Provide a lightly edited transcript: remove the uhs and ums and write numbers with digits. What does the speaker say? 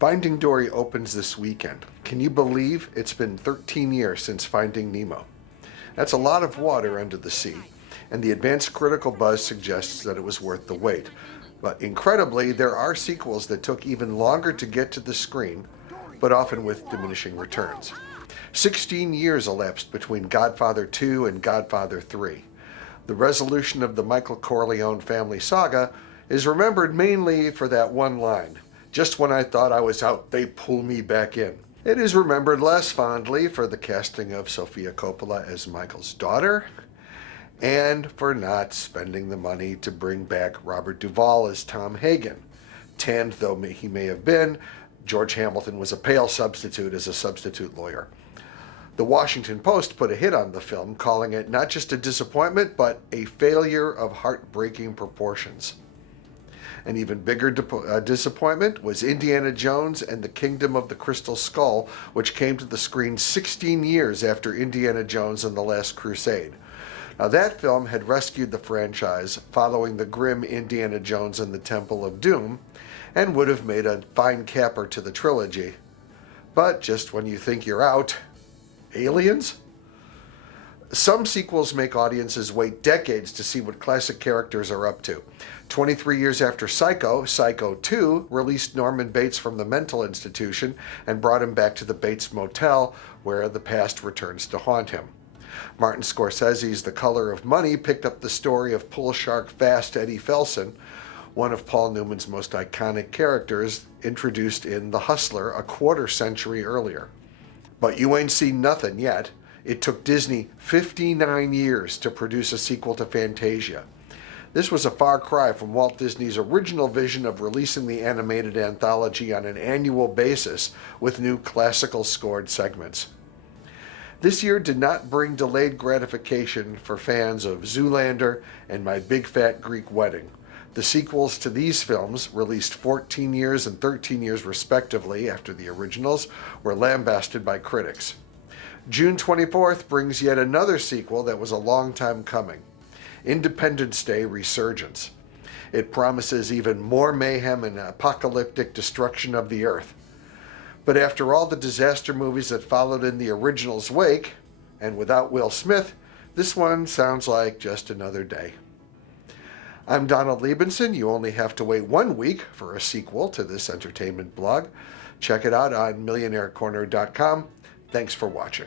Finding Dory opens this weekend. Can you believe it's been 13 years since Finding Nemo? That's a lot of water under the sea, and the advanced critical buzz suggests that it was worth the wait. But incredibly, there are sequels that took even longer to get to the screen, but often with diminishing returns. 16 years elapsed between Godfather 2 and Godfather 3. The resolution of the Michael Corleone family saga is remembered mainly for that one line, "Just when I thought I was out, they pull me back in." It is remembered less fondly for the casting of Sofia Coppola as Michael's daughter, and for not spending the money to bring back Robert Duvall as Tom Hagen. Tanned though he may have been, George Hamilton was a pale substitute as a substitute lawyer. The Washington Post put a hit on the film, calling it not just a disappointment, but a failure of heartbreaking proportions. An even bigger disappointment was Indiana Jones and the Kingdom of the Crystal Skull, which came to the screen 16 years after Indiana Jones and the Last Crusade. Now, that film had rescued the franchise following the grim Indiana Jones and the Temple of Doom, and would have made a fine capper to the trilogy. But just when you think you're out, aliens? Some sequels make audiences wait decades to see what classic characters are up to. 23 years after Psycho, Psycho 2 released Norman Bates from the mental institution and brought him back to the Bates Motel, where the past returns to haunt him. Martin Scorsese's The Color of Money picked up the story of Pull Shark Fast Eddie Felson, one of Paul Newman's most iconic characters, introduced in The Hustler a quarter century earlier. But you ain't seen nothing yet. It took Disney 59 years to produce a sequel to Fantasia. This was a far cry from Walt Disney's original vision of releasing the animated anthology on an annual basis with new classical scored segments. This year did not bring delayed gratification for fans of Zoolander and My Big Fat Greek Wedding. The sequels to these films, released 14 years and 13 years respectively after the originals, were lambasted by critics. June 24th brings yet another sequel that was a long time coming, Independence Day: Resurgence. It promises even more mayhem and apocalyptic destruction of the earth. But after all the disaster movies that followed in the original's wake, and without Will Smith, this one sounds like just another day. I'm Donald Liebenson. You only have to wait 1 week for a sequel to this entertainment blog. Check it out on millionairecorner.com. Thanks for watching.